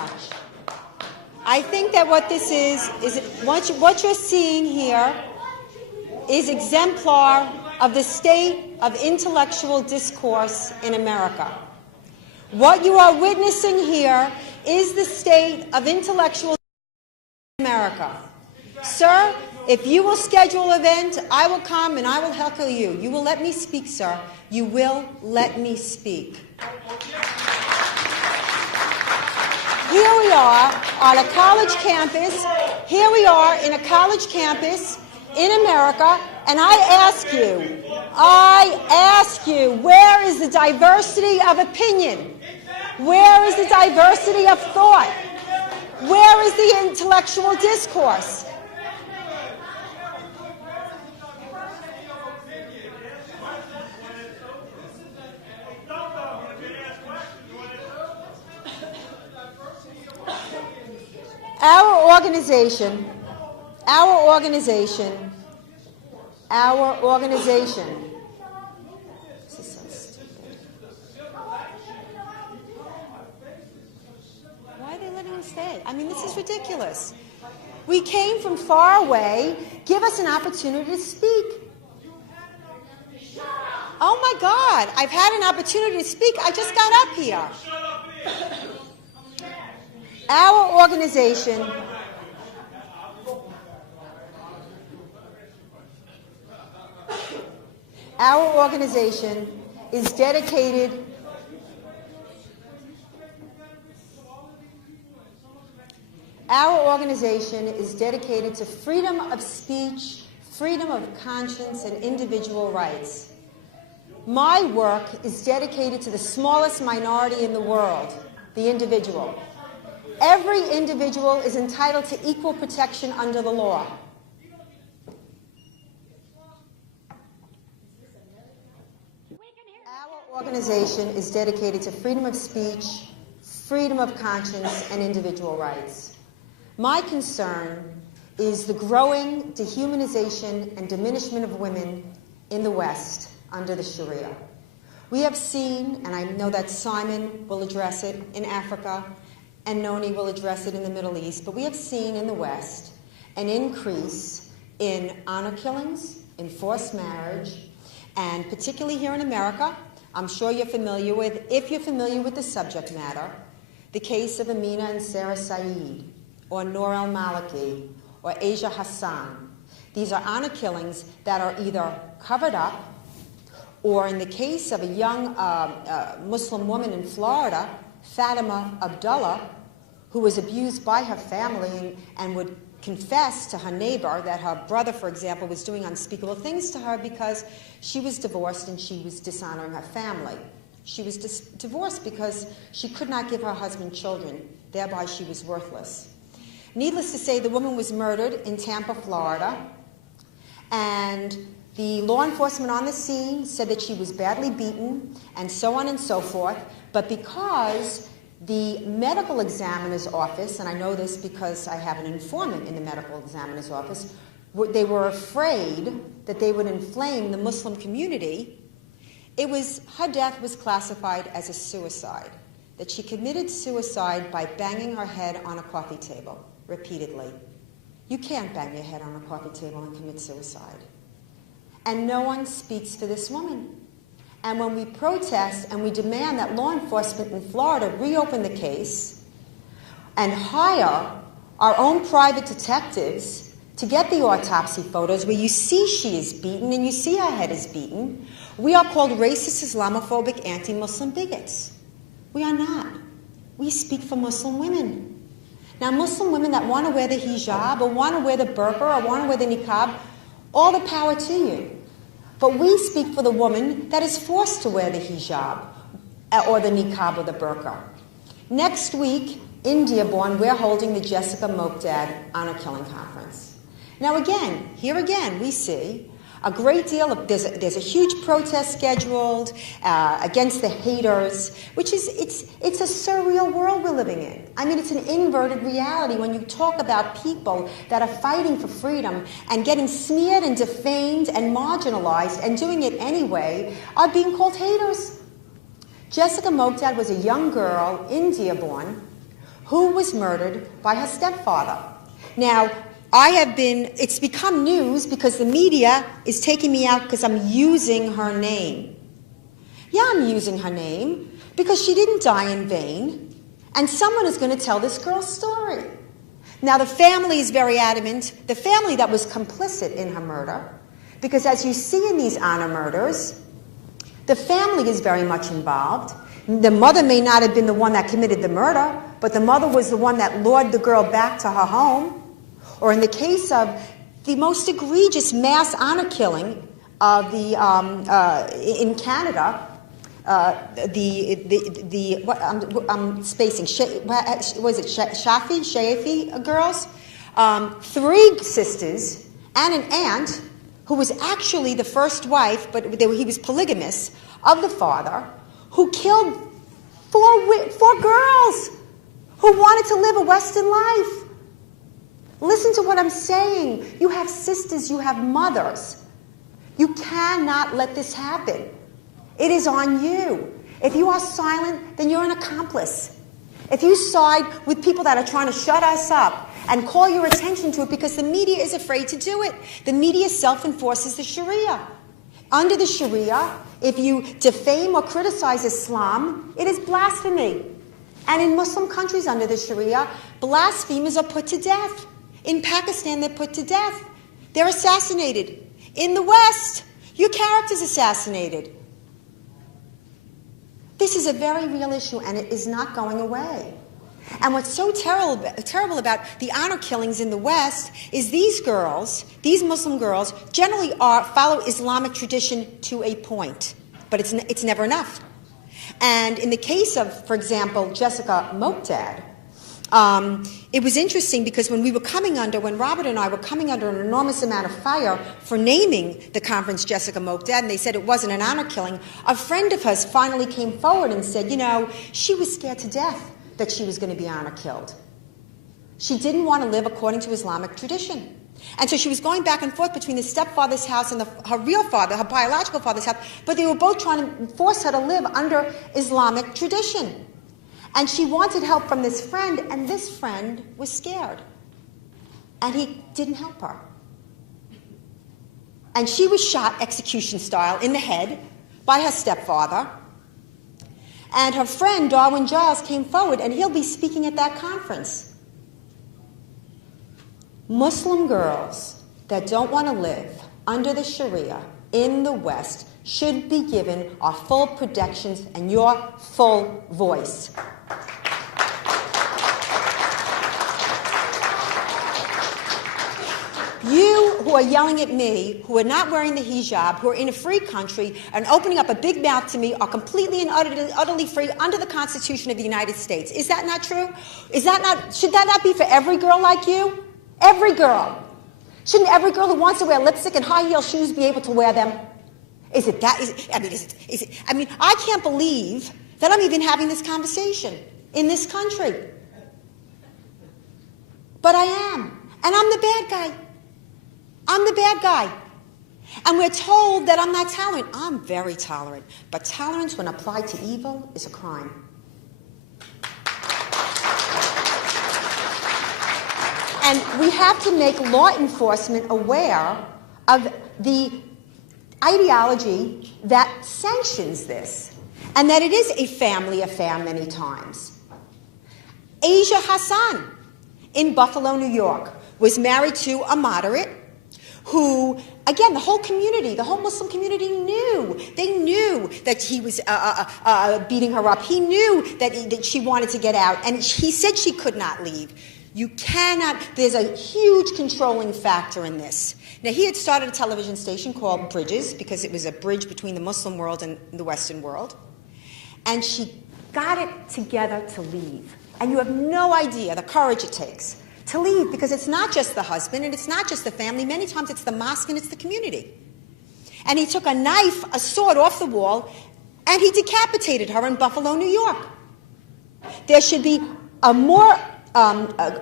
much. I think that what this is what you're seeing here is exemplar of the state of intellectual discourse in America. What you are witnessing here is the state of intellectual discourse in America. Sir, if you will schedule an event, I will come and I will heckle you. You will let me speak, sir. You will let me speak. Here we are on a college campus. Here we are in a college campus in America, and I ask you, where is the diversity of opinion? Where is the diversity of thought? Where is the intellectual discourse? Our organization, this is so stupid. Why are they letting him stay? I mean, this is ridiculous. We came from far away. Give us an opportunity to speak. Oh my God, I've had an opportunity to speak. I just got up here. Our organization is dedicated to freedom of speech, freedom of conscience, and individual rights. My work is dedicated to the smallest minority in the world, the individual. Every individual is entitled to equal protection under the law. Our organization is dedicated to freedom of speech, freedom of conscience, and individual rights. My concern is the growing dehumanization and diminishment of women in the West under the Sharia. We have seen, and I know that Simon will address it, in Africa, and Noni will address it in the Middle East, but we have seen in the West an increase in honor killings, in forced marriage, and particularly here in America, I'm sure you're familiar with, if you're familiar with the subject matter, the case of Amina and Sarah Saeed, or Noor al-Maliki, or Asia Hassan. These are honor killings that are either covered up, or in the case of a young Muslim woman in Florida, Fatima Abdullah, who was abused by her family and would confess to her neighbor that her brother, for example, was doing unspeakable things to her because she was divorced and she was dishonoring her family. She was divorced because she could not give her husband children, thereby she was worthless. Needless to say, the woman was murdered in Tampa, Florida, and the law enforcement on the scene said that she was badly beaten and so on and so forth, but because the medical examiner's office, and I know this because I have an informant in the medical examiner's office, they were afraid that they would inflame the Muslim community. Her death was classified as a suicide, that she committed suicide by banging her head on a coffee table repeatedly. You can't bang your head on a coffee table and commit suicide. And no one speaks for this woman. And when we protest and we demand that law enforcement in Florida reopen the case and hire our own private detectives to get the autopsy photos where you see she is beaten and you see her head is beaten, we are called racist, Islamophobic, anti-Muslim bigots. We are not. We speak for Muslim women. Now, Muslim women that want to wear the hijab or want to wear the burqa or want to wear the niqab, all the power to you. But we speak for the woman that is forced to wear the hijab or the niqab or the burqa. Next week, India-born, we're holding the Jessica Mokdad Honor Killing Conference. Now again, here again, we see a great deal of, there's a huge protest scheduled against the haters, which is, it's a surreal world we're living in. I mean, it's an inverted reality when you talk about people that are fighting for freedom and getting smeared and defamed and marginalized and doing it anyway are being called haters. Jessica Mokdad was a young girl, India-born, who was murdered by her stepfather. Now, it's become news because the media is taking me out because I'm using her name. Yeah, I'm using her name because she didn't die in vain, and someone is going to tell this girl's story. Now, the family is very adamant, the family that was complicit in her murder, because as you see in these honor murders, the family is very much involved. The mother may not have been the one that committed the murder, but the mother was the one that lured the girl back to her home. Or in the case of the most egregious mass honor killing of in Canada, I'm spacing. Was it Shafi girls? 3 sisters and an aunt who was actually the first wife, but he was polygamous, of the father, who killed 4 girls who wanted to live a Western life. Listen to what I'm saying. You have sisters, you have mothers. You cannot let this happen. It is on you. If you are silent, then you're an accomplice. If you side with people that are trying to shut us up and call your attention to it because the media is afraid to do it, the media self-enforces the Sharia. Under the Sharia, if you defame or criticize Islam, it is blasphemy. And in Muslim countries under the Sharia, blasphemers are put to death. In Pakistan, they're put to death. They're assassinated. In the West, your character's assassinated. This is a very real issue, and it is not going away. And what's so terrible about the honor killings in the West is these girls, these Muslim girls, generally follow Islamic tradition to a point, but it's never enough. And in the case of, for example, Jessica Moqdad, it was interesting because when Robert and I were coming under an enormous amount of fire for naming the conference Jessica Moqdad, and they said it wasn't an honor killing, a friend of hers finally came forward and said, she was scared to death that she was going to be honor killed. She didn't want to live according to Islamic tradition. And so she was going back and forth between the stepfather's house and her real father, her biological father's house, but they were both trying to force her to live under Islamic tradition. And she wanted help from this friend, and this friend was scared. And he didn't help her. And she was shot execution style in the head by her stepfather. And her friend, Darwin Giles, came forward, and he'll be speaking at that conference. Muslim girls that don't want to live under the Sharia in the West should be given our full protections and your full voice. You who are yelling at me, who are not wearing the hijab, who are in a free country and opening up a big mouth to me are completely and utterly free under the Constitution of the United States. Is that not true? Should that not be for every girl like you? Every girl. Shouldn't every girl who wants to wear lipstick and high heel shoes be able to wear them? I can't believe that I'm even having this conversation in this country. But I am. And I'm the bad guy. I'm the bad guy. And we're told that I'm not tolerant. I'm very tolerant. But tolerance, when applied to evil, is a crime. And we have to make law enforcement aware of the ideology that sanctions this, and that it is a family affair many times. Asia Hassan in Buffalo, New York, was married to a moderate who, again, the whole Muslim community knew. They knew that he was beating her up. He knew that she wanted to get out, and he said she could not leave. You cannot, there's a huge controlling factor in this. Now, he had started a television station called Bridges, because it was a bridge between the Muslim world and the Western world. And she got it together to leave. And you have no idea the courage it takes to leave, because it's not just the husband and it's not just the family. Many times it's the mosque and it's the community. And he took a sword off the wall, and he decapitated her in Buffalo, New York. There should be a more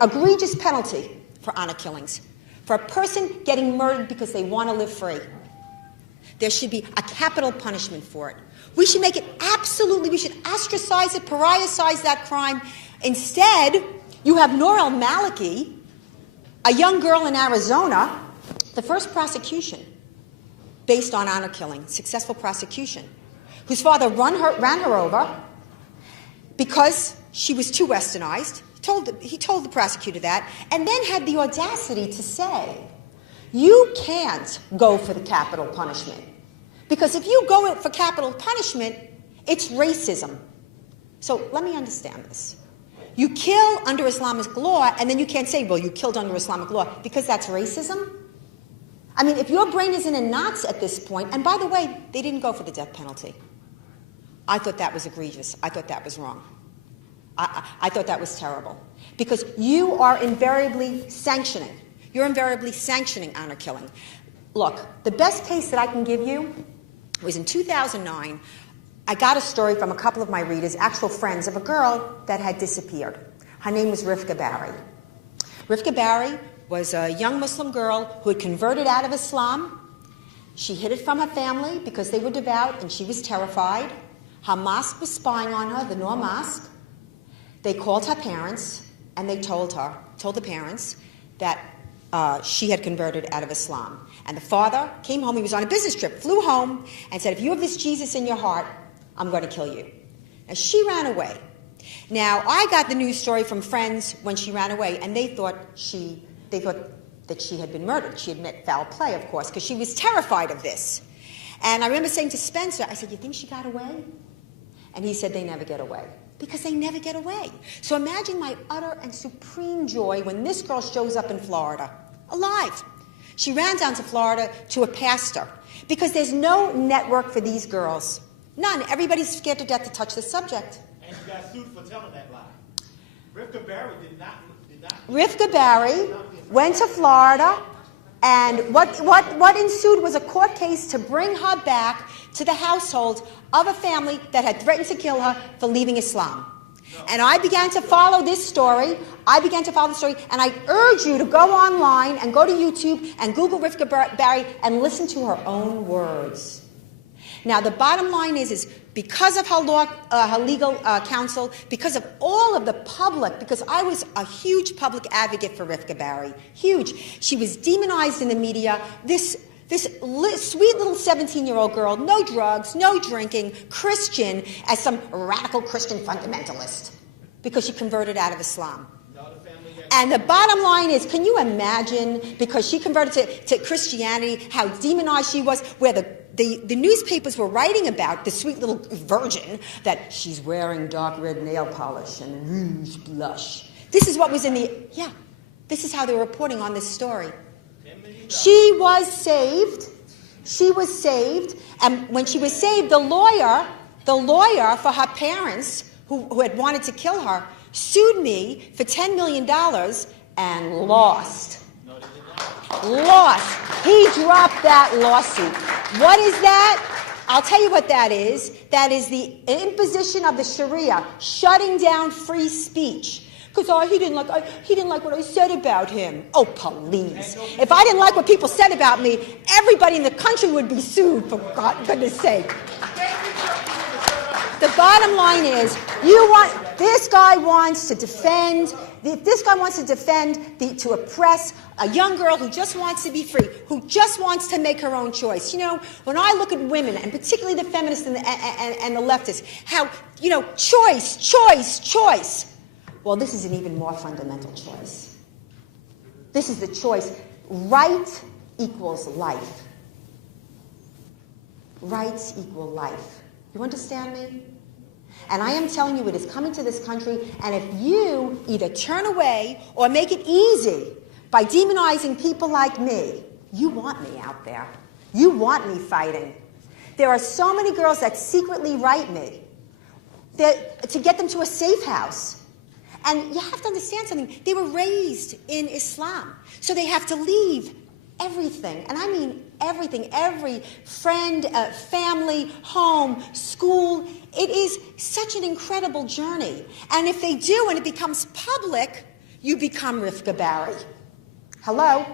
egregious penalty for honor killings. For a person getting murdered because they want to live free, there should be a capital punishment for it. We should make it we should ostracize it, pariahicize that crime. Instead, You have Noor al-Maliki, a young girl in Arizona, the first prosecution based on honor killing, successful prosecution, whose father ran her over because she was too westernized. He told the prosecutor that, and then had the audacity to say, you can't go for the capital punishment, because if you go for capital punishment, it's racism. So let me understand this. You kill under Islamic law, and then you can't say, well, you killed under Islamic law, because that's racism? I mean, if your brain isn't in knots at this point, and by the way, they didn't go for the death penalty. I thought that was egregious. I thought that was wrong. I thought that was terrible. Because you are invariably sanctioning. You're invariably sanctioning honor killing. Look, the best case that I can give you was in 2009. I got a story from a couple of my readers, actual friends, of a girl that had disappeared. Her name was Rifka Barry. Rifka Barry was a young Muslim girl who had converted out of Islam. She hid it from her family because they were devout and she was terrified. Her mosque was spying on her, the Noor Mosque. They called her parents and they told the parents that she had converted out of Islam. And the father came home, he was on a business trip, flew home and said, if you have this Jesus in your heart, I'm going to kill you. Now she ran away. Now I got the news story from friends when she ran away, and they thought that she had been murdered. She had met foul play, of course, because she was terrified of this. And I remember saying to Spencer, I said, you think she got away? And he said, they never get away. Because they never get away. So imagine my utter and supreme joy when this girl shows up in Florida, alive. She ran down to Florida to a pastor, because there's no network for these girls. None. Everybody's scared to death to touch the subject. And she got sued for telling that lie. Rifka Barry did not. Rifka Barry went to Florida, and what ensued was a court case to bring her back to the household of a family that had threatened to kill her for leaving Islam. And I began to follow this story. And I urge you to go online and go to YouTube and Google Rifka Barry and listen to her own words. Now, the bottom line is because of her legal counsel, because of all of the public, because I was a huge public advocate for Rifka Barry, huge. She was demonized in the media. This sweet little 17-year-old girl, no drugs, no drinking, Christian, as some radical Christian fundamentalist, because she converted out of Islam. And the bottom line is, can you imagine, because she converted to Christianity, how demonized she was, where the newspapers were writing about the sweet little virgin, that she's wearing dark red nail polish and rouge blush. This is what was this is how they were reporting on this story. She was saved. And when she was saved, the lawyer for her parents, who had wanted to kill her, sued me for $10 million and lost. Lost. He dropped that lawsuit. What is that? I'll tell you what that is. That is the imposition of the Sharia, shutting down free speech. Because he didn't like what I said about him. Oh, please. If I didn't like what people said about me, everybody in the country would be sued, for goodness sake. The bottom line is, this guy wants to defend, to oppress a young girl who just wants to be free, who just wants to make her own choice. You know, when I look at women, and particularly the feminists and the leftists, how, choice. Well, this is an even more fundamental choice. This is the choice. Right equals life. Rights equal life. You understand me? And I am telling you, it is coming to this country, and if you either turn away or make it easy by demonizing people like me, you want me out there. You want me fighting. There are so many girls that secretly write me to get them to a safe house. And you have to understand something. They were raised in Islam. So they have to leave everything. And I mean everything. Every friend, family, home, school. It is such an incredible journey. And if they do, and it becomes public, you become Rifka Barry. Hello?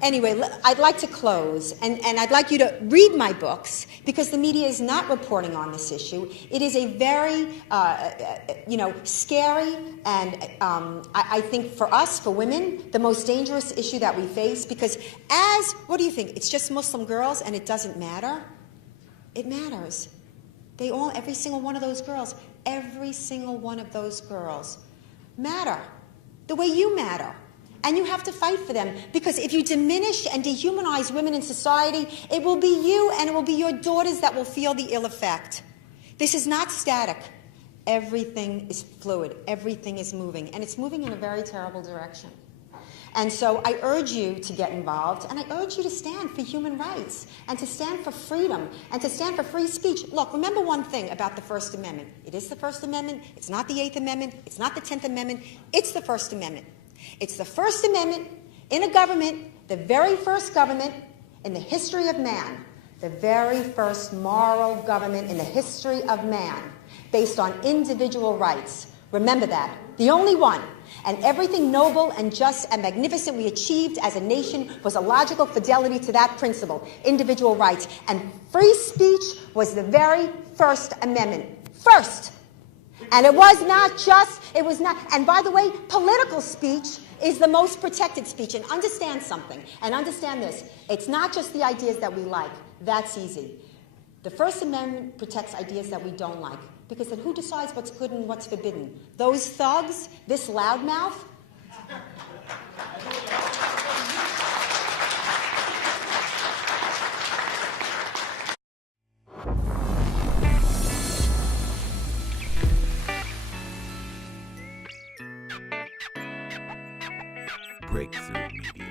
Anyway, I'd like to close, and I'd like you to read my books, because the media is not reporting on this issue. It is a very, scary, and I think for us, for women, the most dangerous issue that we face, because what do you think? It's just Muslim girls, and it doesn't matter? It matters. Every single one of those girls matter the way you matter. And you have to fight for them, because if you diminish and dehumanize women in society, it will be you and it will be your daughters that will feel the ill effect. This is not static. Everything is fluid. Everything is moving. And it's moving in a very terrible direction. And so I urge you to get involved, and I urge you to stand for human rights, and to stand for freedom, and to stand for free speech. Look, remember one thing about the First Amendment. It is the First Amendment. It's not the Eighth Amendment. It's not the 10th Amendment. It's the First Amendment. It's the First Amendment in a government, the very first government in the history of man, the very first moral government in the history of man, based on individual rights. Remember that. The only one. And everything noble and just and magnificent we achieved as a nation was a logical fidelity to that principle, individual rights. And free speech was the very First Amendment. First. And it was not, and by the way, political speech is the most protected speech. And understand something, and understand this. It's not just the ideas that we like. That's easy. The First Amendment protects ideas that we don't like. Because then who decides what's good and what's forbidden? Those thugs? This loudmouth? Breakthrough Media.